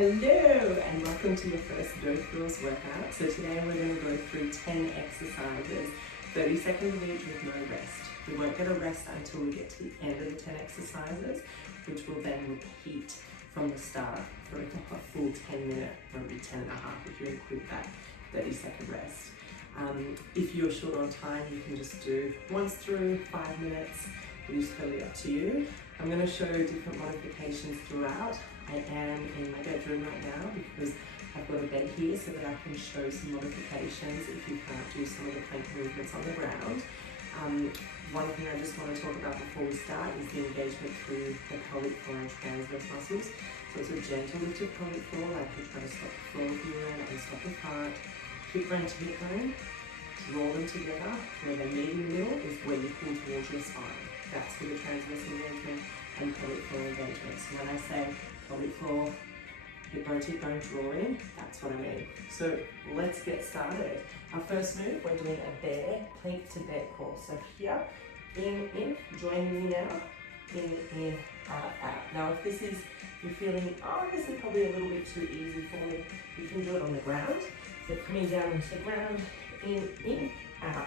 Hello and welcome to your first Both Girls workout. So today we're going to go through 10 exercises, 30 seconds each with no rest. We won't get a rest until we get to the end of the 10 exercises, which will then repeat from the start for a full 10-minute, won't be 10 and a half if you include that 30-second rest. If you're short on time, you can just do once through 5 minutes. It is totally up to you. I'm going to show different modifications throughout. I am in my bedroom right now because I've got a bed here so that I can show some modifications if you can't do some of the plank movements on the ground. One thing I just want to talk about before we start is the engagement through the pelvic floor and transverse muscles. So it's a gentle lift of pelvic floor, like you're trying to stop the floor here and stop the heart. Hip bone to hip bone, draw them together. Where they meet in the middle is where you pull towards your spine. That's for the transverse engagement and pelvic floor engagement. So when I say pelvic floor, hip bone to hip bone, draw in, that's what I mean. So let's get started. Our first move, we're doing a bear plank to bed crawl. So here, in, join me now, in, out. Now if this is, you're feeling, oh, this is probably a little bit too easy for me, you can do it on the ground. So coming down into the ground, in, out,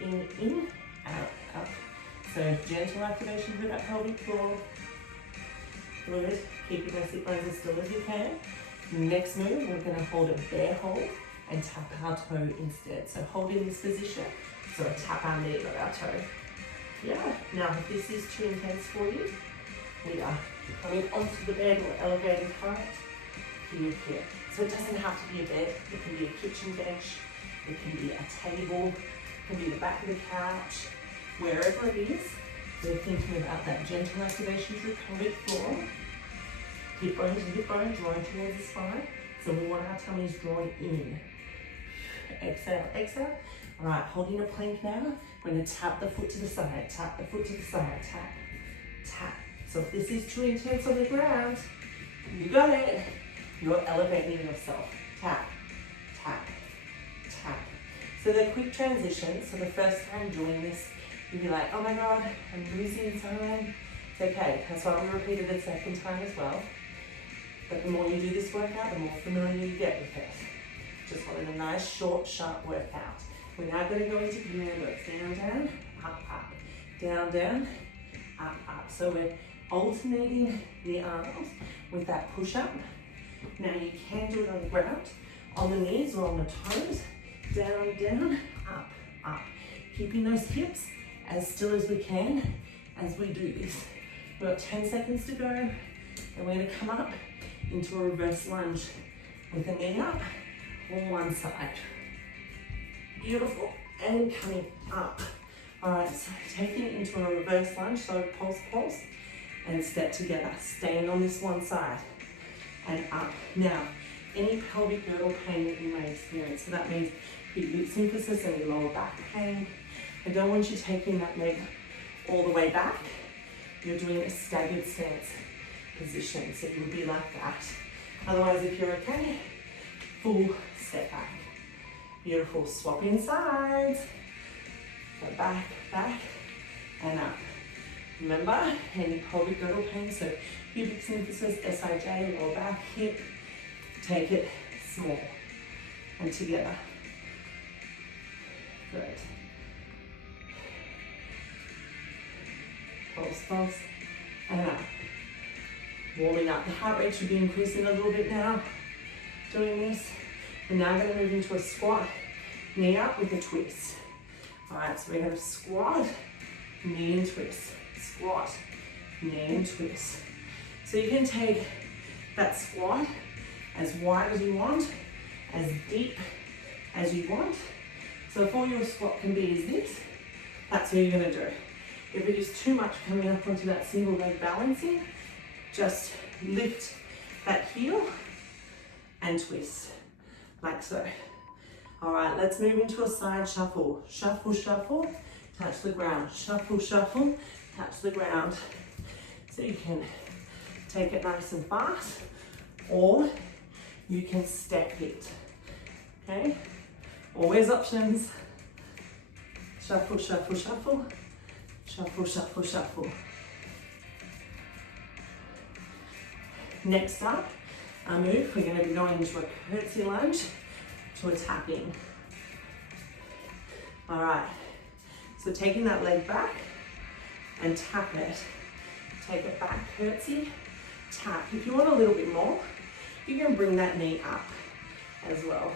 in, out. So gentle activation through that pelvic floor. Good. Keeping those hip bones as still as you can. Next move, we're going to hold a bear hold and tap our toe instead. So hold in this position. So tap our knee, not our toe. Yeah. Now, if this is too intense for you, we are coming onto the bed or elevated height. Here. So it doesn't have to be a bed. It can be a kitchen bench. It can be a table. It can be the back of the couch. Wherever it is, we're thinking about that gentle activation through pelvic floor. Hip bone to hip bone, drawing towards the spine. So we want our tummies drawn in. Exhale, exhale. All right, holding a plank now. We're going to tap the foot to the side, tap the foot to the side, tap, tap. So if this is too intense on the ground, you got it. You're elevating yourself. Tap, tap, tap. So they're quick transitions. So the first time doing this, you'll be like, oh my God, I'm losing time. It's okay. That's why I'm going to repeat it a second time as well. But the more you do this workout, the more familiar you get with it. Just wanted a nice, short, sharp workout. We're now going to go into Commando. Down, down, up, up. Down, down, up, up. So we're alternating the arms with that push-up. Now you can do it on the ground, on the knees or on the toes. Down, down, up, up. Keeping those hips as still as we can as we do this. We've got 10 seconds to go, and we're going to come up into a reverse lunge with a knee up on one side. Beautiful. And coming up. All right, so taking it into a reverse lunge, so pulse, pulse, and step together. Stand on this one side and up. Now, any pelvic girdle pain that you may experience, so that means your glute symphysis and your lower back pain, I don't want you taking that leg all the way back. You're doing a staggered stance position, so it would be like that. Otherwise, if you're okay, full step back. Beautiful. Swapping sides. So back, back, and up. Remember, any pelvic girdle pain, so pubic symphysis, SIJ, lower back, hip, take it small and together. Good. Pulse, pulse, and up. Warming up. The heart rate should be increasing a little bit now. Doing this. We're now going to move into a squat. Knee up with a twist. Alright, so we're going to squat, knee and twist. Squat, knee and twist. So you can take that squat as wide as you want, as deep as you want. So if all your squat can be is this, that's what you're going to do. If it is too much coming up onto that single leg balancing, just lift that heel and twist, like so. All right, let's move into a side shuffle. Shuffle, shuffle, touch the ground. Shuffle, shuffle, touch the ground. So you can take it nice and fast, or you can step it, okay? Always options. Shuffle, shuffle, shuffle. Shuffle, shuffle, shuffle. Next up, our move. We're going to be going into a curtsy lunge to a tap in. All right, so taking that leg back and tap it. Take it back, curtsy, tap. If you want a little bit more, you can bring that knee up as well.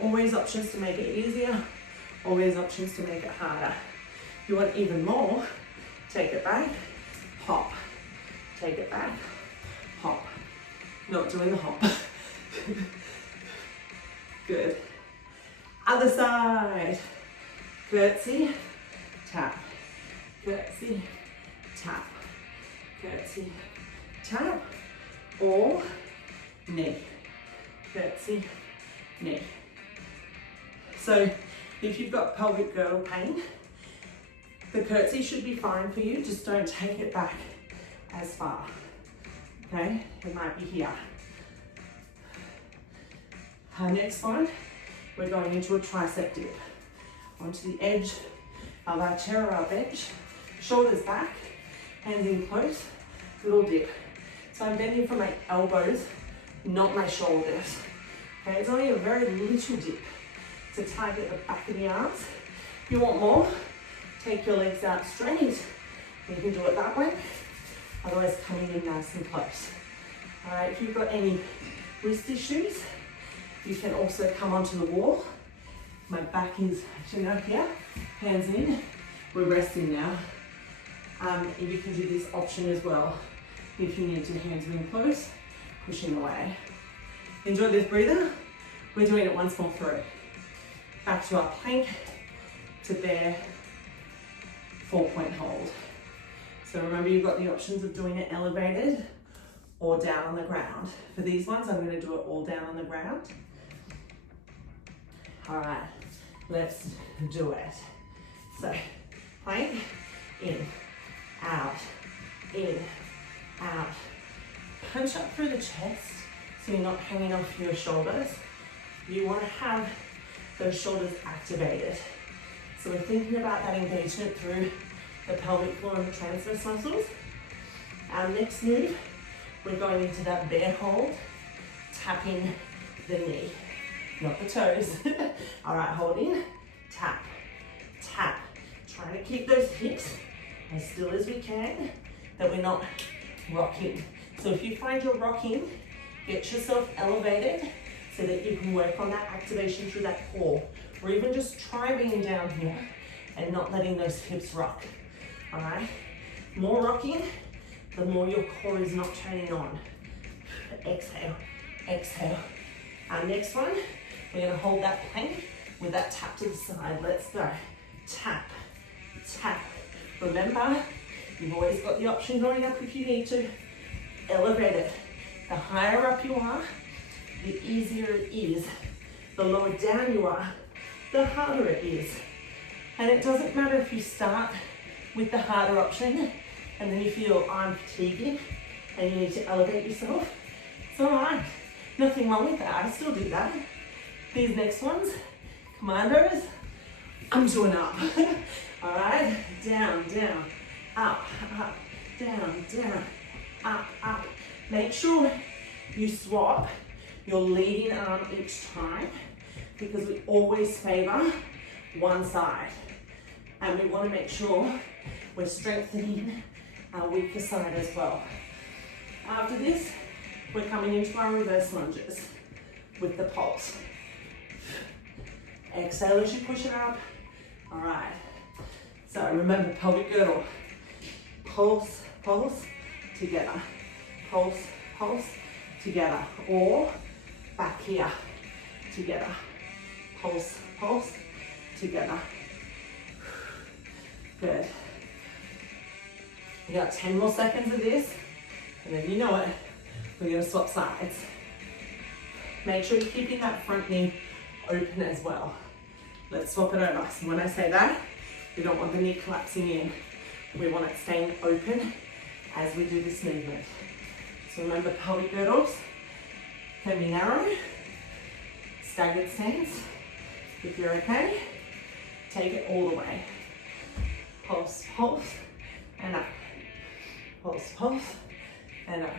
Always options to make it easier, always options to make it harder. If you want even more, take it back, hop. Take it back, hop. Not doing the hop. Good. Other side. Curtsy, tap. Curtsy, tap. Curtsy, tap. Or knee. Curtsy, knee. So if you've got pelvic girdle pain, the curtsy should be fine for you, just don't take it back as far. Okay, it might be here. Our next one, we're going into a tricep dip. Onto the edge of our chair or our bench, shoulders back, hands in close, little dip. So I'm bending from my elbows, not my shoulders. Okay, it's only a very little dip to target the back of the arms. If you want more, take your legs out straight. You can do it that way. Otherwise, coming in nice and close. All right, if you've got any wrist issues, you can also come onto the wall. My back is actually up here, hands in. We're resting now. You can do this option as well. If you need to, hands in close, pushing away. Enjoy this breather. We're doing it once more through. Back to our plank, to bear, 4-point hold. So remember, you've got the options of doing it elevated or down on the ground. For these ones, I'm going to do it all down on the ground. All right, let's do it. So, plank, in, out, punch up through the chest so you're not hanging off your shoulders. You want to have those shoulders activated. So we're thinking about that engagement through the pelvic floor and the transverse muscles. Our next move, we're going into that bear hold, tapping the knee, not the toes. All right, hold in, tap, tap. Trying to keep those hips as still as we can, that we're not rocking. So if you find you're rocking, get yourself elevated so that you can work on that activation through that core. Or even just try being down here and not letting those hips rock. All right, more rocking, the more your core is not turning on. Exhale, exhale. Our next one, we're gonna hold that plank with that tap to the side. Let's go. Tap, tap. Remember, you've always got the option going up if you need to. Elevate it. The higher up you are, the easier it is. The lower down you are, the harder it is. And it doesn't matter if you start with the harder option and then you feel I'm fatiguing and you need to elevate yourself. It's all right. Nothing wrong with that. I still do that. These next ones, Commandos, I'm doing up. All right, down, down, up, up, down, down, up, up. Make sure you swap your leading arm each time because we always favor one side. And we want to make sure we're strengthening our weaker side as well. After this, we're coming into our reverse lunges with the pulse. Exhale as you push it up. All right. So remember, pelvic girdle. Pulse, pulse, together. Pulse, pulse, together. Or back here, together. Pulse, pulse, together. Good. We got 10 more seconds of this, and then you know it, we're gonna swap sides. Make sure you're keeping that front knee open as well. Let's swap it over. So when I say that, we don't want the knee collapsing in. We want it staying open as we do this movement. So remember, pelvic girdles can be narrow, staggered stance. If you're okay, take it all the way. Pulse, pulse, and up. Pulse, pulse, and up.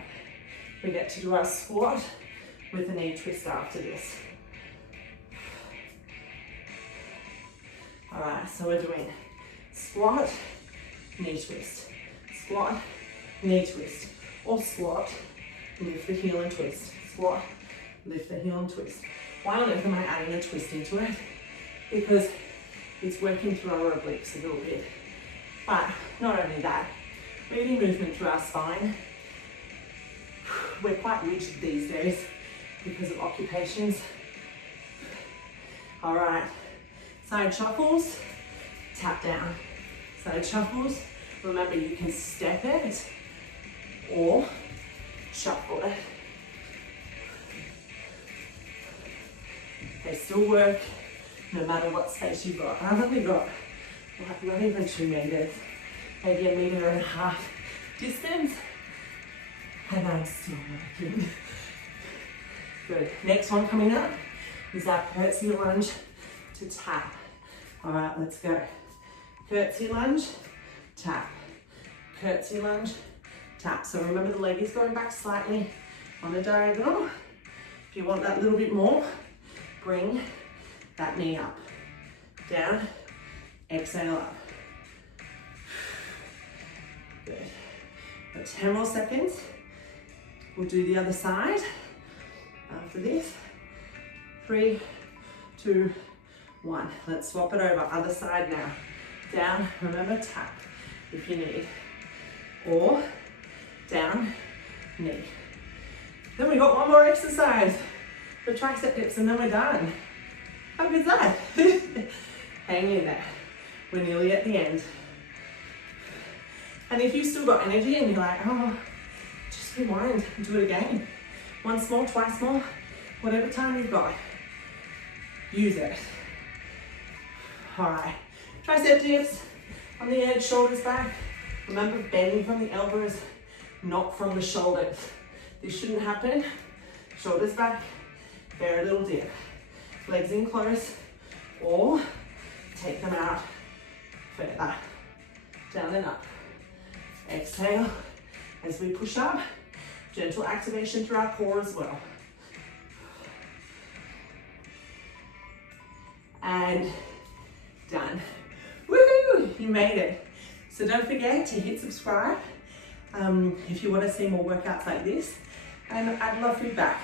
We get to do our squat with a knee twist after this. All right, so we're doing squat, knee twist, squat, knee twist, or squat, lift the heel and twist, squat, lift the heel and twist. Why on earth am I adding a twist into it? Because it's working through our obliques a little bit. But not only that, we're getting movement through our spine. We're quite rigid these days because of occupations. All right, side shuffles, tap down. Side shuffles, remember you can step it or shuffle it. They still work no matter what space you've got. I've only got like not even 2 meters, maybe 1.5 meters distance, and I'm still working. Good. Next one coming up is our curtsy lunge to tap. All right, let's go. Curtsy lunge, tap. Curtsy lunge, tap. So remember the leg is going back slightly on a diagonal. If you want that little bit more, bring that knee up. Down, exhale up. Good. Got 10 more seconds. We'll do the other side after this. 3, 2, 1. Let's swap it over. Other side now. Down, remember tap if you need. Or down, knee. Then we got one more exercise for tricep dips and then we're done. How good is that? Hang in there. We're nearly at the end. And if you've still got energy and you're like, oh, just rewind and do it again. Once more, twice more, whatever time you've got, use it. All right, tricep dips on the edge, shoulders back. Remember, bending from the elbows, not from the shoulders. This shouldn't happen. Shoulders back, very little dip. Legs in close, or take them out further. Down and up. Exhale as we push up. Gentle activation through our core as well. And done. Woohoo! You made it. So don't forget to hit subscribe if you want to see more workouts like this. And I'd love feedback.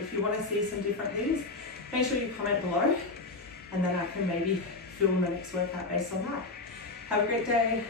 If you want to see some different things, make sure you comment below and then I can maybe film the next workout based on that. Have a great day.